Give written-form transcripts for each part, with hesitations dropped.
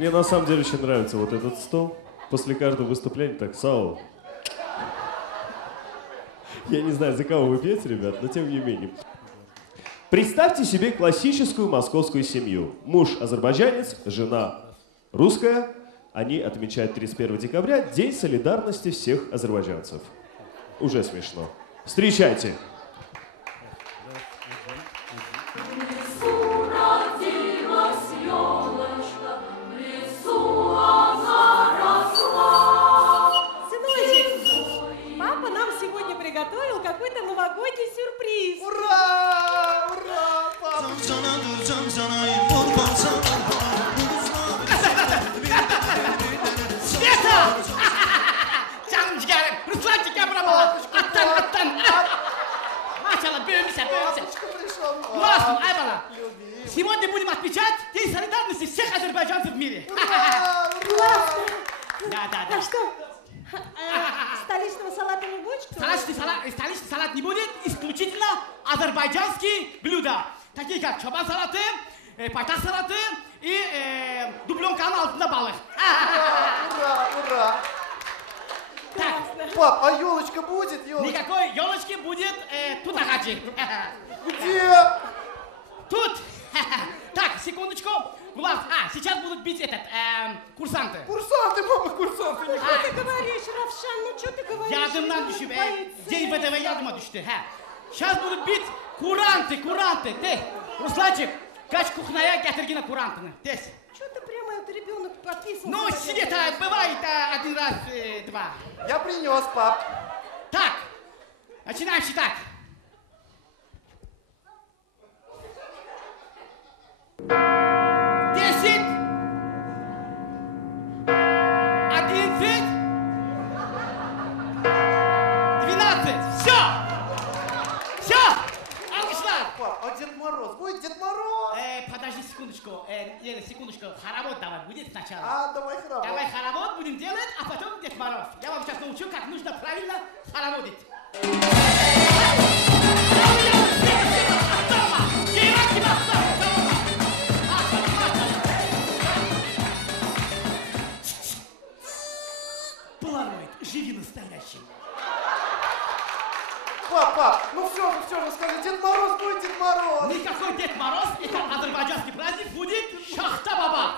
Мне на самом деле очень нравится вот этот стол. После каждого выступления так, Сау. Я не знаю, за кого вы пьете, ребят, но тем не менее. Представьте себе классическую московскую семью. Муж азербайджанец, жена русская. Они отмечают 31 декабря День солидарности всех азербайджанцев. Уже смешно. Встречайте! Приготовил какой-то новогодний сюрприз. Ура! Ура! Папа! Света! Canım ciğerim, Ruslanчик Абрамова! Attан! Машалла, бöğmüşsün. Классно, Айбала! Сегодня будем отмечать День солидарности всех азербайджанцев в мире. Ура! Ура! Да. А что? Столичного салата не будет, что ли? Столичный салат не будет, исключительно азербайджанские блюда. Такие как чобан салаты, пайтах салаты и дубленканың алтында балық. Ура! Так. Пап, а елочка будет? Никакой елочки будет тут нахачи. Где? Тут. Так, секундочку. Сейчас будут бить курсанты. Курсанты, папа, курсанты. Что ты говоришь, Равшан? Ну что ты говоришь? Yadımdan düşüp, Dень ВДВ yadıma düştü. Сейчас будут бить куранты. Ты, Русланчик, kaç кухняя getirgine курантını. Тез. Что ты прямо этот ребенок подписывался? Ну, Света, бывает один раз, два. Я принес, пап. Так, начинаем считать. 10, 11, 12. Все! Алкышлар! Пап, а Дед Мороз? Будет Дед Мороз? Подожди секундочку. Секундочку. Хоровод давай будет сначала. Давай хоровод. Давай хоровод будем делать, а потом Дед Мороз. Я вам сейчас научу, как нужно правильно хороводить. Полароид, живи настоящим. Пап, ну все же, скажи, Дед Мороз будет Дед Мороз. Никакой Дед Мороз, это азербайджанский праздник будет Шахта-Баба.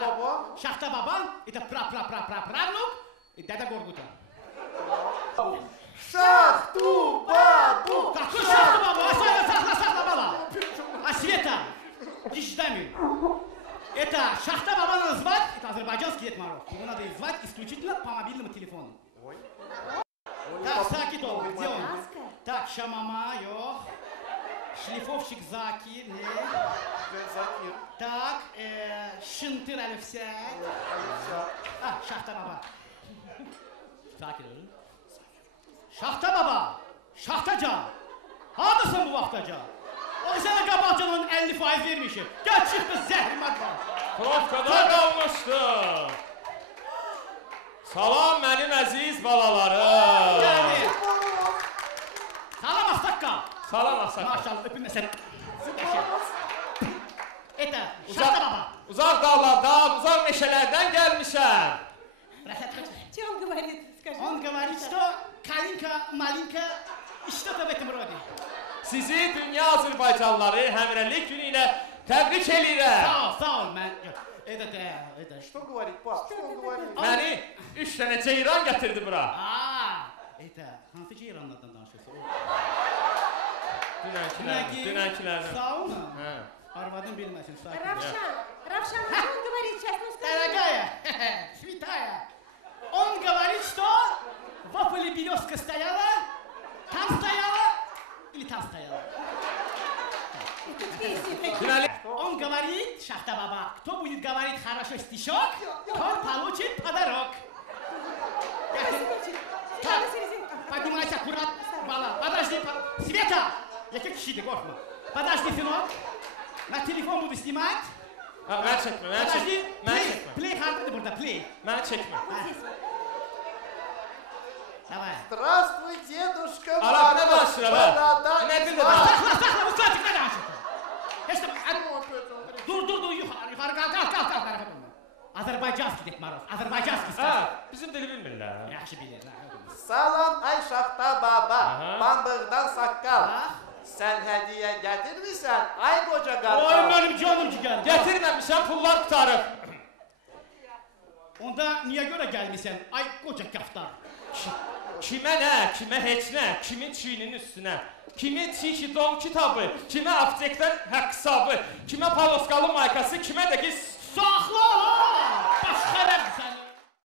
Баба? Шахта-Баба, это правнук и Деда Горгута. Шахту-Бабу! Какой Шахта-Баба? Сахла-Баба! А Света, иди сюда, это Шахта-Баба надо звать, это азербайджанский Дед Мороз. Его надо звать исключительно по мобильному телефону. Так, Сакит он, где он? Так, Шамама, шлифовщик Закир, Закир. Так, Шынтыр Алифсяй. Шахта-Баба. Закir öyle. Şahta-Baba, Şahtaca. Hadısın bu vaktaca. O sana Qabaqcanın 50% vermişim. Gel çıktı zəhrimət var. Profkada qalmışdı. Salam mənim əziz balalarım. Geldi. Salam Astakka. Salam Asakka. Maşallah öpün seni. Это Şahta-Baba. Uzaq dağlardan, uzaq meşələrdən gəlmişəm. Что он говорит? Скажи. Он говорит, что Kalinka, что-то в этом роде. Sizi dünya Azərbaycanlıları həmrəylik günü ilə təbrik edirəm. Sağ ol, mən. Это Что говорит, пап? Что он говорит? Məni 3 dənə ceyran gətirdi bura. Это hansı ceyranlardan danışıyorsun? Dünənkilərdən. Sağ ol. Arvadın bilməsin, sağ ol. Равшан, что он говорит сейчас? Ну скажи. Дорогая, святая, он говорит, что в Ополе березка стояла, там стояла или там стояла. Он говорит, Шахта-Баба, кто будет говорить хорошо стишок, тот получит подарок. Поднимайся аккуратно, Бала. Подожди, Света! Я как щиты, корпу. Подожди, сынок. На телефон буду снимать. Mən çəkmə, mən çəkmə. Mən çəkmə. Play hardadır burada, play. Mən çəkmə. Давай. Здравствуй, дедушка. Arab nə başlayır be? Nə dildə danışır? Sakla, Ruslançık, nə danışır? Dur, yuxarı, qalx. Azərbaycanski Ded Moroz. Azərbaycanski Ha, istəyir. bizim dili bilmirlər. Yaxşı bilirlər. Salam ay Şaxta baba. Aha. Pambıqdan saqqal. Bax. Sən hədiyyə gətirmirsən ay qoca Oy qartal. mənim canım cigərim. Gətirməmişəm, pullar qutarıb. Onda niyə görə gəlmisən? Ay qoca qaftar. Kimə nə, kimə heç nə, kimin çiyninin üstünə, kimin çiki dom kitabı, kimə aptekdən haqq hesabı, kimə paloskalı maykası, kimə də ki Saxla!